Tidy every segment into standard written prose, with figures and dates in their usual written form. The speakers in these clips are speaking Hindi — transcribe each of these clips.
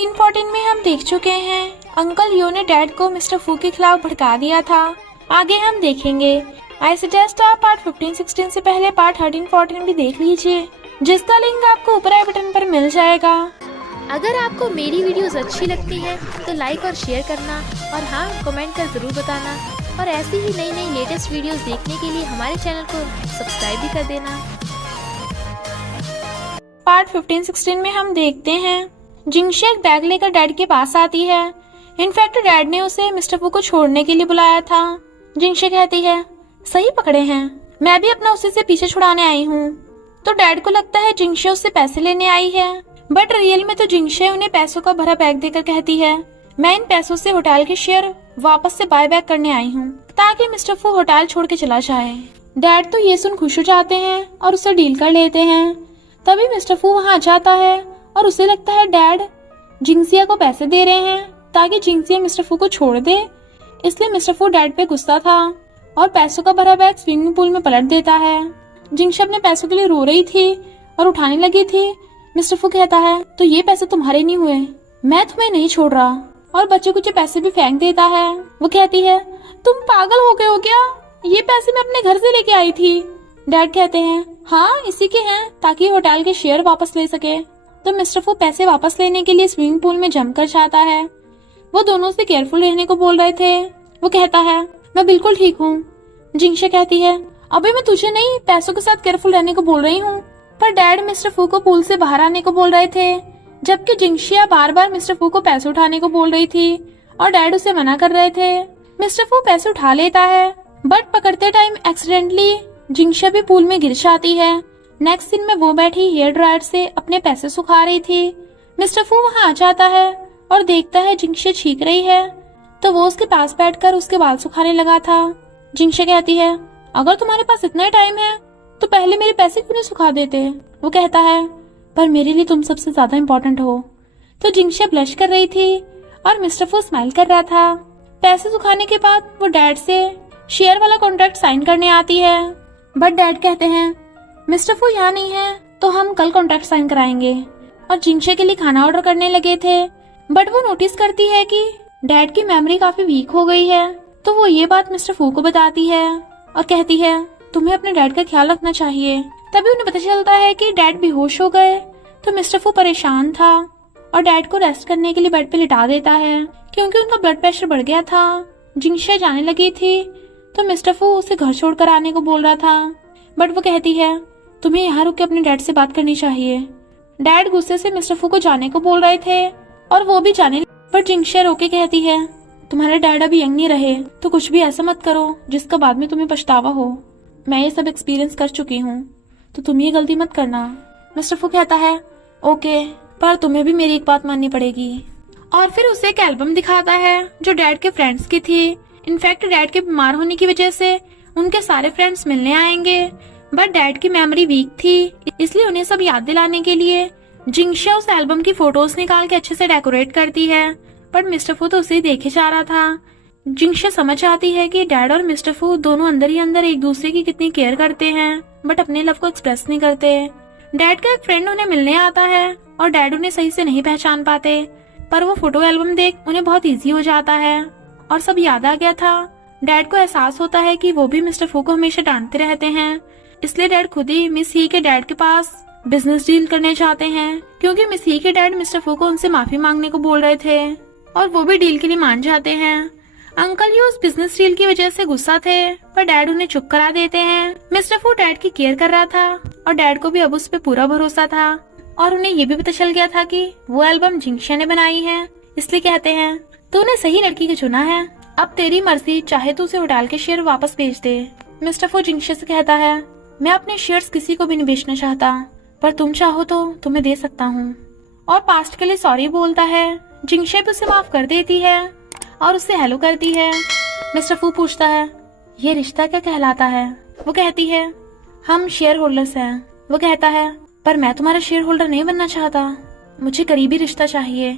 13-14 में हम देख चुके हैं अंकल यो ने डैड को मिस्टर फू के खिलाफ भड़का दिया था। आगे हम देखेंगे। आई सजेस्ट आप पार्ट 15-16 से पहले पार्ट 13-14 भी देख लीजिए, जिसका लिंक आपको ऊपर आई बटन पर मिल जाएगा। अगर आपको मेरी वीडियोस अच्छी लगती है तो लाइक और शेयर करना, और हाँ, कमेंट कर ज़रूर बताना। और ऐसी ही नई नई लेटेस्ट वीडियोस देखने के लिए हमारे चैनल को सब्सक्राइब भी कर देना। पार्ट 15-16 में हम देखते हैं जिंगशे एक बैग लेकर डैड के पास आती है। इनफैक्ट डैड ने उसे मिस्टर फू को छोड़ने के लिए बुलाया था। जिंगशे कहती है, सही पकड़े हैं, मैं भी अपना उसी से पीछे छुड़ाने आई हूँ। तो डैड को लगता है जिंगशे उससे पैसे लेने आई है, बट रियल में तो जिंगशे उन्हें पैसों का भरा बैग देकर कहती है, मैं इन पैसों से होटल के शेयर वापस से बाय बैक करने आई हूँ ताकि मिस्टर फू होटल छोड़ के चला जाए। डैड तो ये सुन खुश हो जाते हैं और उससे डील कर लेते हैं। तभी मिस्टर फू वहाँ आ जाता है और उसे लगता है डैड जिंगसिया को पैसे दे रहे हैं ताकि जिंगसिया मिस्टर फू को छोड़ दे। इसलिए मिस्टर फू डैड पे गुस्सा था और पैसों का भरा बैग स्विमिंग पूल में पलट देता है। जिंगशे अपने पैसों के लिए रो रही थी और उठाने लगी थी। मिस्टर फू कहता है, तो ये पैसे तुम्हारे नहीं हुए, मैं तुम्हें नहीं छोड़ रहा, और बच्चे कुछ पैसे भी फेंक देता है। वो कहती है, तुम पागल हो गए हो क्या, ये पैसे मैं अपने घर से लेके आई थी। डैड कहते हैं, हाँ इसी के हैं ताकि होटल के शेयर वापस ले सके। तो मिस्टर फू पैसे वापस लेने के लिए स्विमिंग पूल में जंप कर जाता है। वो दोनों से केयरफुल रहने को बोल रहे थे। वो कहता है, मैं बिल्कुल ठीक हूँ। जिंगशे कहती है, अभी मैं तुझे नहीं पैसों के साथ केयरफुल रहने को बोल रही हूँ। पर डैड मिस्टर फू को पूल से बाहर आने को बोल रहे थे, जबकि जिंगशिया बार बार मिस्टर फू को पैसे उठाने को बोल रही थी और डैड उसे मना कर रहे थे। मिस्टर फू पैसे उठा लेता है, बट पकड़ते टाइम एक्सीडेंटली जिंगशिया भी पूल में गिर जाती है। नेक्स्ट सीन में वो बैठी हेयर ड्रायर से अपने पैसे सुखा रही थी। मिस्टर फू वहाँ आ जाता है और देखता है जिंगशिया छींक रही है, तो वो उसके पास बैठकर उसके बाल सुखाने लगा था। जिंगशिया कहती है, अगर तुम्हारे पास इतना टाइम है तो पहले मेरे पैसे क्यों नहीं सुखा देते। वो कहता है, पर मेरे लिए तुम सबसे ज्यादा इम्पोर्टेंट हो। तो जिंगशिया ब्लश कर रही थी और मिस्टर फू स्माइल कर रहा था। पैसे सुखाने के बाद वो डैड से शेयर वाला कॉन्ट्रैक्ट साइन करने आती है, बट डैड कहते हैं, मिस्टर फू यहाँ नहीं है तो हम कल कॉन्ट्रैक्ट साइन कराएंगे। और जिंगशिया के लिए खाना ऑर्डर करने लगे थे, बट वो नोटिस करती है कि डैड की मेमोरी काफी वीक हो गई है। तो वो ये बात मिस्टर फू को बताती है और कहती है, तुम्हें अपने डैड का ख्याल रखना चाहिए। तभी उन्हें पता चलता है कि डैड बेहोश हो गए। तो मिस्टर फू परेशान था और डैड को रेस्ट करने के लिए बेड पे लिटा देता है क्योंकि उनका ब्लड प्रेशर बढ़ गया था। जिंगशिया जाने लगी थी तो मिस्टर फू उसे घर छोड़कर आने को बोल रहा था, बट वो कहती है, तुम्हें यहाँ रुक के अपने डैड से बात करनी चाहिए। डैड गुस्से से मिस्टर फू को जाने को बोल रहे थे और वो भी जाने, पर जिंगशिया रोके कहती है, तुम्हारे डैड अभी यंग नहीं रहे तो कुछ भी ऐसा मत करो जिसका बाद में तुम्हें पछतावा हो। मैं ये सब एक्सपीरियंस कर चुकी हूँ, तो तुम ये गलती मत करना। मिस्टर फू कहता है, ओके, पर तुम्हें भी मेरी एक बात माननी पड़ेगी। और फिर उसे एक एल्बम दिखाता है जो डैड के फ्रेंड्स की थी। इनफैक्ट डैड के बीमार होने की वजह से उनके सारे फ्रेंड्स मिलने आएंगे, बट डैड की मेमोरी वीक थी, इसलिए उन्हें सब याद दिलाने के लिए जिंगशिया उस एल्बम की फोटोज निकाल के अच्छे से डेकोरेट करती है। बट मिस्टर फू तो उसे देखे जा रहा था। जिंगशिया समझ आती है कि डैड और मिस्टर फू दोनों अंदर ही अंदर एक दूसरे की कितनी केयर करते हैं, बट अपने लव को एक्सप्रेस नहीं करते। डैड का एक फ्रेंड उन्हें मिलने आता है और डैड उन्हें सही से नहीं पहचान पाते, पर वो फोटो एल्बम देख उन्हें बहुत इजी हो जाता है और सब याद आ गया था। डैड को एहसास होता है कि वो भी मिस्टर फू को हमेशा डांटते रहते हैं, इसलिए डैड खुद ही मिस ही के डैड के पास बिजनेस डील करने चाहते हैं, क्योंकि मिस ही के डैड मिस्टर फू को उनसे माफी मांगने को बोल रहे थे और वो भी डील के लिए मान जाते हैं। अंकल ये उस बिजनेस डील की वजह से गुस्सा थे, पर डैड उन्हें चुप करा देते हैं। मिस्टर फू डैड की केयर कर रहा था और डैड को भी अब उस पे पूरा भरोसा था और उन्हें ये भी पता चल गया था कि वो एल्बम जिंगशिया ने बनाई है, इसलिए कहते हैं, तूने सही लड़की को चुना है, अब तेरी मर्जी, चाहे तो उसे होटल के शेयर वापस भेज दे। मिस्टर फू जिंगशिया से कहता है, मैं अपने शेयर्स किसी को भी नहीं बेचना चाहता, पर तुम चाहो तो तुम्हें दे सकता हूँ। और पास्ट के लिए सॉरी बोलता है। जिंगशिया भी उसे माफ कर देती है और उससे हेलो करती है। मिस्टर फू पूछता है, ये रिश्ता क्या कहलाता है। वो कहती है, हम शेयर होल्डर्स हैं। वो कहता है, पर मैं तुम्हारा शेयर होल्डर नहीं बनना चाहता, मुझे करीबी रिश्ता चाहिए।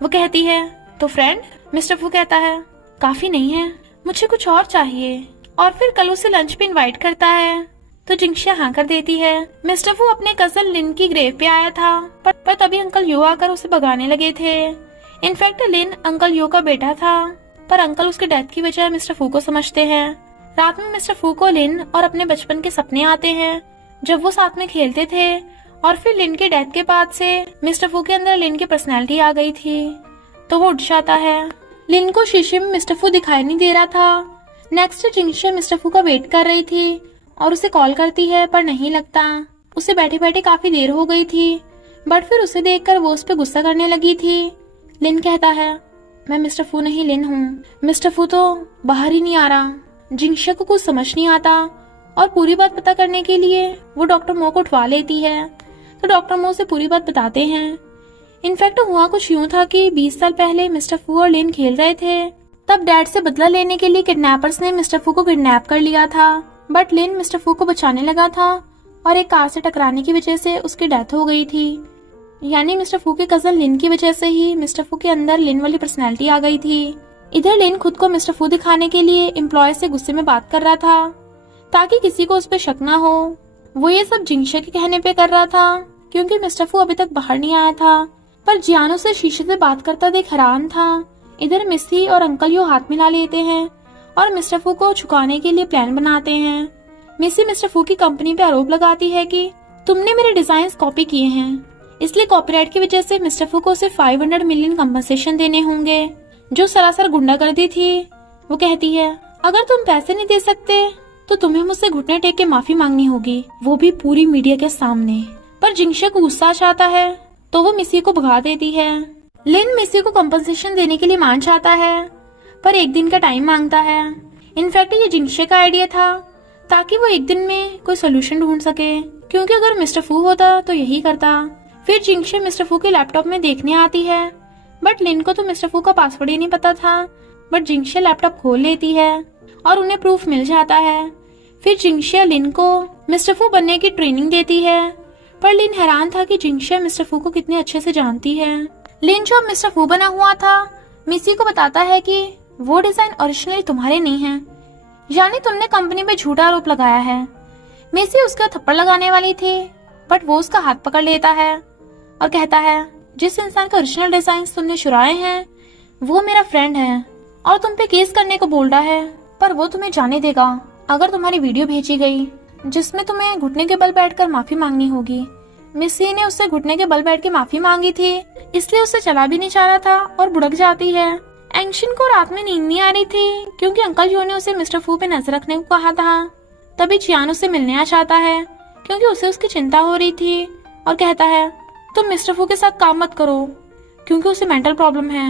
वो कहती है, तो फ्रेंड। मिस्टर फू कहता है, काफी नहीं है, मुझे कुछ और चाहिए। और फिर कल उसे लंच पे इनवाइट करता है तो जिंगशे हाँ कर देती है। मिस्टर फू अपने कजन लिन की ग्रेव पे आया था, पर तभी अंकल यो आकर उसे भगाने लगे थे। इनफैक्ट लिन अंकल यो का बेटा था, पर अंकल उसके डेथ की वजह मिस्टर फू को समझते हैं। रात में मिस्टर फू को लिन और अपने बचपन के सपने आते हैं, जब वो साथ में खेलते थे। और फिर लिन के डेथ के बाद से मिस्टर फू के अंदर लिन की पर्सनैलिटी आ गई थी, तो वो उठ जाता है। लिन को शीशे में मिस्टर फू दिखाई नहीं दे रहा था। नेक्स्ट जिंगशे मिस्टर फू का वेट कर रही थी और उसे कॉल करती है, पर नहीं लगता। उसे बैठे बैठे काफी देर हो गई थी, बट फिर उसे देखकर वो उस पर गुस्सा करने लगी थी। लिन कहता है, मैं मिस्टर फू नहीं, लिन हूँ। मिस्टर फू तो बाहर ही नहीं आ रहा। जिंगशे को कुछ समझ नहीं आता और पूरी बात पता करने के लिए वो डॉक्टर मो को उठवा लेती है। तो डॉक्टर मो से पूरी बात बताते हैं। इनफैक्ट हुआ कुछ यूं था कि 20 साल पहले मिस्टर फू और लिन खेल रहे थे। तब डैड से बदला लेने के लिए किडनैपर्स ने मिस्टर फू को किडनैप कर लिया था, बट लिन मिस्टर फू को बचाने लगा था और एक कार से टकराने की वजह से उसकी डेथ हो गई थी। यानी मिस्टर फू के कजन लिन की वजह से ही मिस्टर फू के अंदर लिन वाली पर्सनैलिटी आ गई थी। इधर लिन खुद को मिस्टर फू दिखाने के लिए एम्प्लॉय से गुस्से में बात कर रहा था, ताकि किसी को उस पर शक ना हो। वो ये सब जिंगशे के कहने पे कर रहा था, क्योंकि मिस्टर फू अभी तक बाहर नहीं आया था। पर जियान उसे शीशे से बात करता देख हैरान था। इधर मिस्सी और अंकल यो हाथ मिला लेते हैं और मिस्टर फू को छुपाने के लिए प्लान बनाते हैं। मिस्सी मिस्टर फू की कंपनी पे आरोप लगाती है कि तुमने मेरे डिजाइन कॉपी किए हैं, इसलिए कॉपीराइट की वजह से मिस्टर फू को सिर्फ 500 मिलियन कंपनसेशन देने होंगे, जो सरासर गुंडागर्दी थी। वो कहती है, अगर तुम पैसे नहीं दे सकते तो तुम्हें मुझसे घुटने टेक के माफी मांगनी होगी, वो भी पूरी मीडिया के सामने। पर जिंगशे को गुस्सा आता है, तो वो मिस्सी को भगा देती है। लिन मिस्सी को कंपनसेशन देने के लिए मान जाता है, पर एक दिन का टाइम मांगता है। इनफैक्ट ये जिंगशे का आइडिया था, ताकि वो एक दिन में कोई सोल्यूशन ढूंढ सके, क्योंकि अगर मिस्टर फू होता तो यही करता। फिर जिंगशे मिस्टर फू के लैपटॉप में देखने आती है, बट लिन को तो मिस्टर फू का पासवर्ड ही नहीं पता था। बट जिंगशे लैपटॉप खोल लेती है और उन्हें प्रूफ मिल जाता है। फिर जिंगशे लिन को मिस्टर फू बनने की ट्रेनिंग देती है, पर लिन हैरान था कि जिंगशे मिस्टर फू को कितने अच्छे से जानती है। लिन जो मिस्टर फू बना हुआ था, मिस्सी को बताता है कि वो डिजाइन ओरिजिनली तुम्हारे नहीं है, यानी तुमने कंपनी पे झूठा आरोप लगाया है। मिस्सी उसका थप्पड़ लगाने वाली थी, बट वो उसका हाथ पकड़ लेता है और कहता है, जिस इंसान के ओरिजिनल डिजाइन तुमने चुराए हैं वो मेरा फ्रेंड है और तुम पे केस करने को बोल रहा है, पर वो तुम्हें जाने देगा अगर तुम्हारी वीडियो भेजी गई जिसमें तुम्हें घुटने के बल बैठकर माफी मांगनी होगी। मिस्सी ने उससे घुटने के बल बैठ के माफी मांगी थी, इसलिए उससे चला भी नहीं चाह रहा था और बुड़क जाती है। एंगशिन को रात में नींद नहीं आ रही थी, क्योंकि अंकल जो ने उसे मिस्टर फू पे नजर रखने को कहा था। तभी जियान उससे मिलने आ जाता है, क्योंकि उसे उसकी चिंता हो रही थी, और कहता है, तुम मिस्टर फू के साथ काम मत करो, क्योंकि उसे मेंटल प्रॉब्लम है।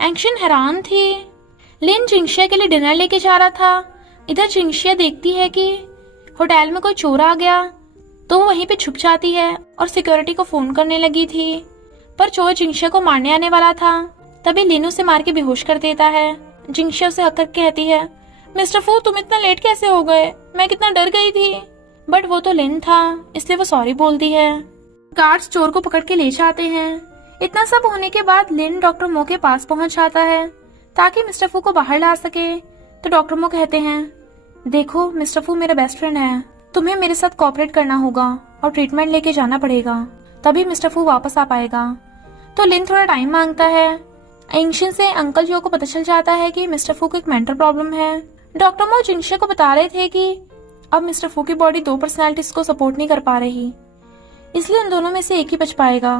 एंगशिन हैरान थी। लिन जिंगशे के लिए डिनर लेके जा रहा था। इधर जिंगशे देखती है कि होटल में कोई चोर आ गया, तो वो वहीं पे छुप जाती है और सिक्योरिटी को फोन करने लगी थी, पर चोर जिंगशे को मारने आने वाला था। तभी लिन उसे मार के बेहोश कर देता है। जिंगशे उसे हक करके कहती है, मिस्टर फू तुम इतना लेट कैसे हो गए, मैं कितना डर गई थी। बट वो तो लिन था, इसलिए वो सॉरी बोलती है। गार्ड्स चोर को पकड़ के ले जाते हैं। इतना सब होने के बाद लिन डॉक्टर मो के पास पहुंच जाता है, ताकि मिस्टर फू को बाहर ला सके। तो डॉक्टर मो कहते हैं, देखो मिस्टर फू मेरा बेस्ट फ्रेंड है, तुम्हें मेरे साथ कोऑपरेट करना होगा और ट्रीटमेंट लेके जाना पड़ेगा, तभी मिस्टर फू वापस आ पाएगा। तो लिन थोड़ा टाइम मांगता है। एंगशिन से अंकल जो को पता चल जाता है कि मिस्टर फू को एक मेंटल प्रॉब्लम है। डॉक्टर मो जिंगशे को बता रहे थे कि अब मिस्टर फू की बॉडी 2 पर्सनैलिटीज को सपोर्ट नहीं कर पा रही, इसलिए उन दोनों में से एक ही बच पाएगा।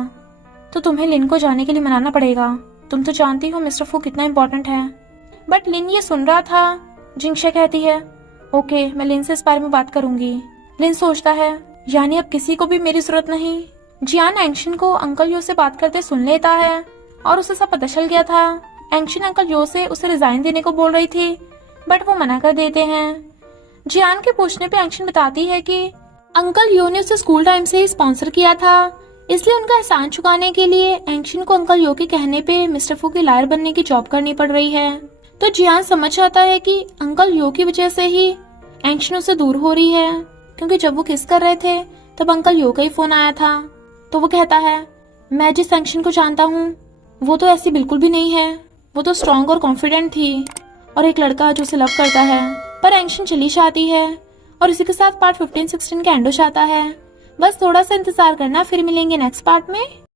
तो तुम्हें लिन को जाने के लिए मनाना पड़ेगा, तुम तो जानती हो मिस्टर फू कितना इम्पोर्टेंट है। बट लिन ये सुन रहा था। जिंगशे कहती है, ओके मैं लिन से इस बारे में बात करूंगी। लिन सोचता है, यानी अब किसी को भी मेरी जरूरत नहीं। जियान एंगशिन को अंकल यो से बात करते सुन लेता है और उसे सब पता चल गया था। एंगशिन अंकल यो से उसे रिजाइन देने को बोल रही थी, बट वो मना कर देते हैं। जियान के पूछने पे एंगशिन बताती है कि अंकल यो ने उसे स्कूल टाइम से ही स्पॉन्सर किया था, इसलिए उनका एहसान चुकाने के लिए एंगशिन को अंकल यो के कहने पे मिस्टर फू की लायर बनने की जॉब करनी पड़ रही है। तो जियान समझ जाता है कि अंकल यो की वजह से ही एंगशिन उससे दूर हो रही है, क्योंकि जब वो किस कर रहे थे तब अंकल यो का ही फोन आया था। तो वो कहता है, मैं जिस एंगशिन को जानता हूँ वो तो ऐसी बिल्कुल भी नहीं है, वो तो स्ट्रॉन्ग और कॉन्फिडेंट थी और एक लड़का जो उसे लव करता है। पर एंगशिन चली जाती है और इसी के साथ पार्ट 15-16 का एंड हो जाता है। बस थोड़ा सा इंतजार करना, फिर मिलेंगे नेक्स्ट पार्ट में।